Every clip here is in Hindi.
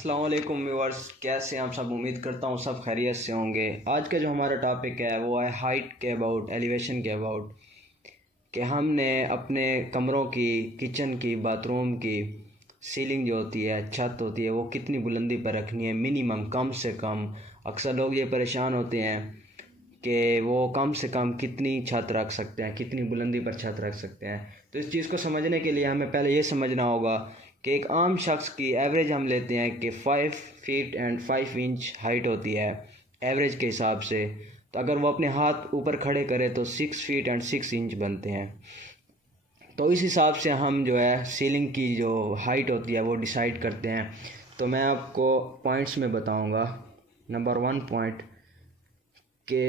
अस्सलाम वालेकुम व्यूअर्स, कैसे हैं आप सब। उम्मीद करता हूँ सब खैरियत से होंगे। आज का जो हमारा टॉपिक है वो है हाइट के अबाउट, एलिवेशन के अबाउट, कि हमने अपने कमरों की, किचन की, बाथरूम की सीलिंग जो होती है, छत होती है, वो कितनी बुलंदी पर रखनी है, मिनिमम, कम से कम। अक्सर लोग ये परेशान होते हैं कि वो कम से कम कितनी छत रख सकते हैं, कितनी बुलंदी पर छत रख सकते हैं। तो इस चीज़ को समझने के लिए हमें पहले ये समझना होगा कि एक आम शख्स की एवरेज हम लेते हैं कि 5 फीट एंड 5 इंच हाइट होती है एवरेज के हिसाब से। तो अगर वो अपने हाथ ऊपर खड़े करे तो 6 फीट एंड 6 इंच बनते हैं। तो इस हिसाब से हम जो है सीलिंग की जो हाइट होती है वो डिसाइड करते हैं। तो मैं आपको पॉइंट्स में बताऊंगा। नंबर 1 पॉइंट कि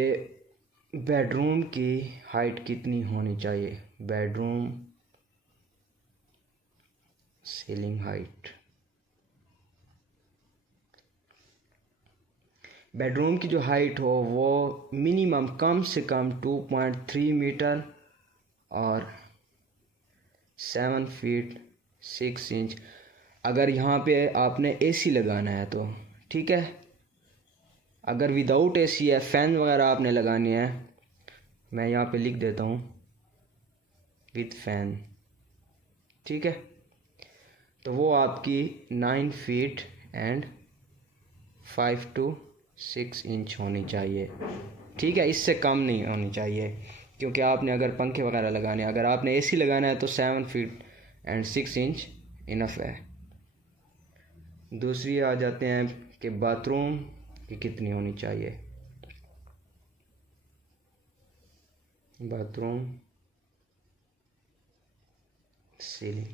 बेडरूम की हाइट कितनी होनी चाहिए। बेडरूम सीलिंग हाइट, बेडरूम की जो हाइट हो वो मिनिमम कम से कम 2.3 मीटर और 7 फीट 6 इंच। अगर यहाँ पे आपने एसी लगाना है तो ठीक है। अगर विदाउट एसी है, फ़ैन वगैरह आपने लगानी है, मैं यहाँ पे लिख देता हूँ विद फैन, ठीक है। तो वो आपकी 9 फीट एंड 5 to 6 इंच होनी चाहिए, ठीक है। इससे कम नहीं होनी चाहिए, क्योंकि आपने अगर पंखे वगैरह लगाने, अगर आपने एसी लगाना है तो 7 फीट एंड 6 इंच इनफ है। दूसरी आ जाते हैं कि बाथरूम की कितनी होनी चाहिए। बाथरूम सीलिंग,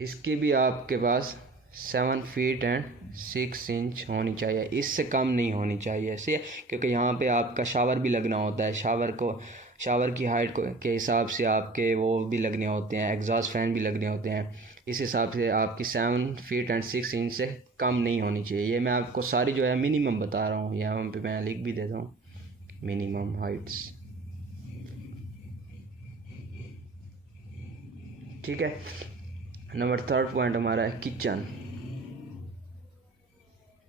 इसकी भी आपके पास 7 फीट एंड 6 इंच होनी चाहिए, इससे कम नहीं होनी चाहिए ऐसे, क्योंकि यहाँ पे आपका शावर भी लगना होता है। शावर की हाइट को के हिसाब से आपके वो भी लगने होते हैं, एग्जॉस्ट फैन भी लगने होते हैं। इस हिसाब से आपकी 7 फीट एंड 6 इंच से कम नहीं होनी चाहिए। ये मैं आपको सारी जो है मिनिमम बता रहा हूँ, यहाँ पे मैं लिख भी देता हूँ मिनिमम हाइट्स, ठीक है। नंबर 3 पॉइंट हमारा है किचन,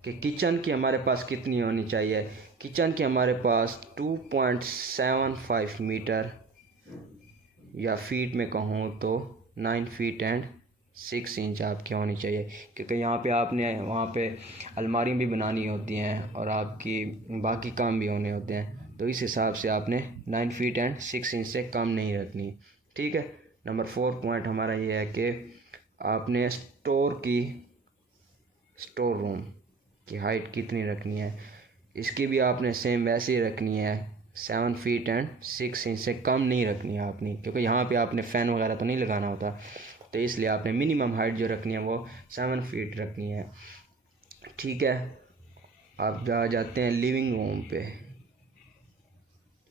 कि किचन की हमारे पास कितनी होनी चाहिए। किचन की हमारे पास 2.75 मीटर, या फीट में कहूँ तो 9 फीट एंड 6 इंच आपकी होनी चाहिए, क्योंकि यहाँ पे आपने वहाँ पे अलमारी भी बनानी होती हैं और आपकी बाकी काम भी होने होते हैं। तो इस हिसाब से आपने 9 फीट एंड 6 इंच से कम नहीं रखनी, ठीक है। नंबर 4 पॉइंट हमारा ये है कि आपने स्टोर रूम की हाइट कितनी रखनी है। इसकी भी आपने सेम वैसे ही रखनी है, 7 फीट एंड 6 इंच से कम नहीं रखनी है आपने, क्योंकि यहाँ पे आपने फ़ैन वगैरह तो नहीं लगाना होता। तो इसलिए आपने मिनिमम हाइट जो रखनी है वो 7 फीट रखनी है, ठीक है। आप आ जाते हैं लिविंग रूम पे।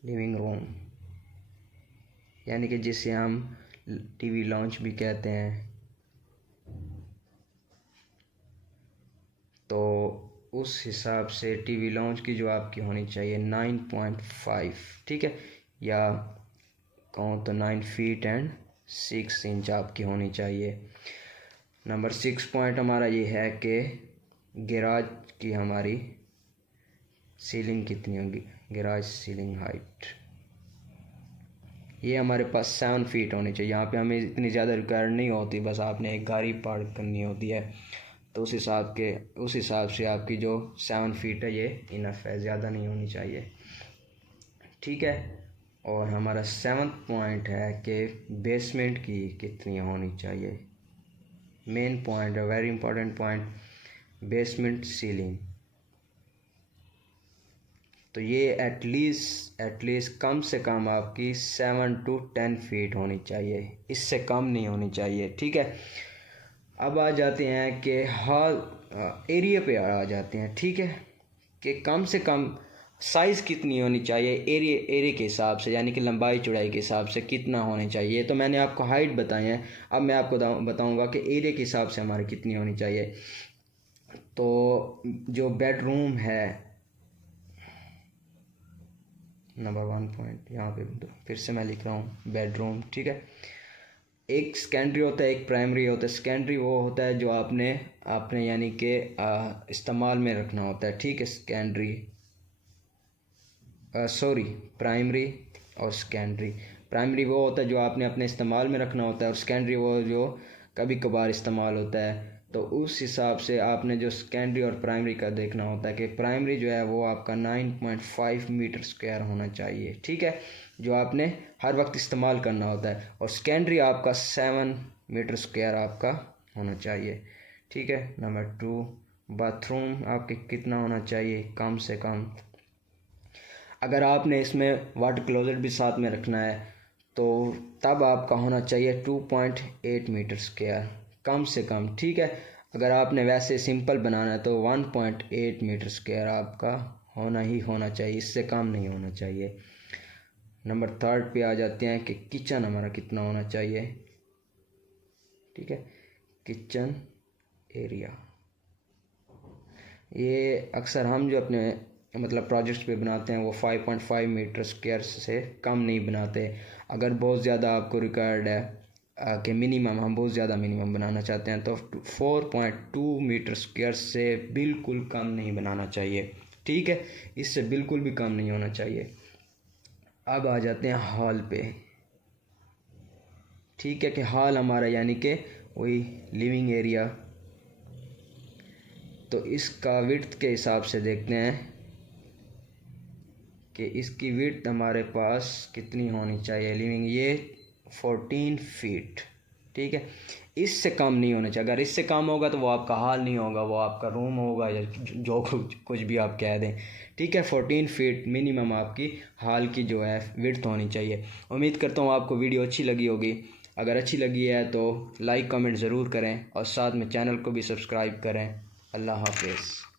लिविंग रूम यानी कि जिसे हम टीवी लॉन्च भी कहते हैं। तो उस हिसाब से टीवी लॉन्च की जो आपकी होनी चाहिए 9.5, ठीक है, या कहूँ तो 9 फीट एंड 6 इंच आपकी होनी चाहिए। नंबर 6 पॉइंट हमारा ये है कि गैराज की हमारी सीलिंग कितनी होगी। गैराज सीलिंग हाइट ये हमारे पास 7 फीट होनी चाहिए। यहाँ पे हमें इतनी ज़्यादा रिक्वायर्ड नहीं होती, बस आपने एक गाड़ी पार्क करनी होती है। तो उस हिसाब से आपकी जो 7 फीट है ये इनफ है, ज़्यादा नहीं होनी चाहिए, ठीक है। और हमारा 7th पॉइंट है कि बेसमेंट की कितनी होनी चाहिए। मेन पॉइंट है, very important point, basement ceiling. तो ये एटलीस्ट कम से कम आपकी 7 to 10 फीट होनी चाहिए, इससे कम नहीं होनी चाहिए, ठीक है। अब आ जाते हैं कि हॉल एरिया पे आ जाते हैं, ठीक है, कि कम से कम साइज़ कितनी होनी चाहिए एरिया के हिसाब से, यानी कि लंबाई चौड़ाई के हिसाब से कितना होना चाहिए। तो मैंने आपको हाइट बताई है, अब मैं आपको बताऊंगा कि एरिया के हिसाब से हमारी कितनी होनी चाहिए। तो जो बेडरूम है, नंबर 1 पॉइंट यहाँ पे फिर से मैं लिख रहा हूँ बेडरूम, ठीक है। एक सेकेंडरी होता है, एक प्राइमरी होता है। सेकेंडरी वो होता है जो आपने आपने यानी कि इस्तेमाल में रखना होता है, ठीक है। सेकेंडरी सॉरी प्राइमरी और सेकेंडरी। प्राइमरी वो होता है जो आपने अपने इस्तेमाल में रखना होता है, और सेकेंडरी वो जो कभी कभार इस्तेमाल होता है। तो उस हिसाब से आपने जो सेकेंडरी और प्राइमरी का देखना होता है कि प्राइमरी जो है वो आपका 9.5 मीटर स्क्वायर होना चाहिए, ठीक है, जो आपने हर वक्त इस्तेमाल करना होता है। और सेकेंडरी आपका 7 मीटर स्क्वायर आपका होना चाहिए, ठीक है। नंबर 2, बाथरूम आपके कितना होना चाहिए, कम से कम। अगर आपने इसमें वाटर क्लोजेट भी साथ में रखना है तो तब आपका होना चाहिए 2.8 मीटर स्क्वायर कम से कम, ठीक है। अगर आपने वैसे सिंपल बनाना है तो 1.8 मीटर स्क्वायर आपका होना ही होना चाहिए, इससे कम नहीं होना चाहिए। नंबर 3 पे आ जाते हैं कि किचन हमारा कितना होना चाहिए, ठीक है। किचन एरिया, ये अक्सर हम जो अपने मतलब प्रोजेक्ट्स पे बनाते हैं वो 5.5 मीटर स्क्वायर से कम नहीं बनाते। अगर बहुत ज़्यादा आपको रिक्वायर्ड है कि मिनिमम, हम बहुत ज़्यादा मिनिमम बनाना चाहते हैं तो 4.2 मीटर स्क्वायर से बिल्कुल कम नहीं बनाना चाहिए, ठीक है। इससे बिल्कुल भी कम नहीं होना चाहिए। अब आ जाते हैं हॉल पे, ठीक है, कि हॉल हमारा यानी कि वही लिविंग एरिया। तो इसका विड्थ के हिसाब से देखते हैं कि इसकी विड्थ हमारे पास कितनी होनी चाहिए लिविंग, ये 14 फीट, ठीक है। इससे कम नहीं होना चाहिए। अगर इससे कम होगा तो वो आपका हॉल नहीं होगा, वो आपका रूम होगा या जो कुछ भी आप कह दें, ठीक है। 14 फीट मिनिमम आपकी हॉल की जो है विड्थ होनी चाहिए। उम्मीद करता हूँ आपको वीडियो अच्छी लगी होगी। अगर अच्छी लगी है तो लाइक कमेंट ज़रूर करें और साथ में चैनल को भी सब्सक्राइब करें। अल्लाह हाफिज़।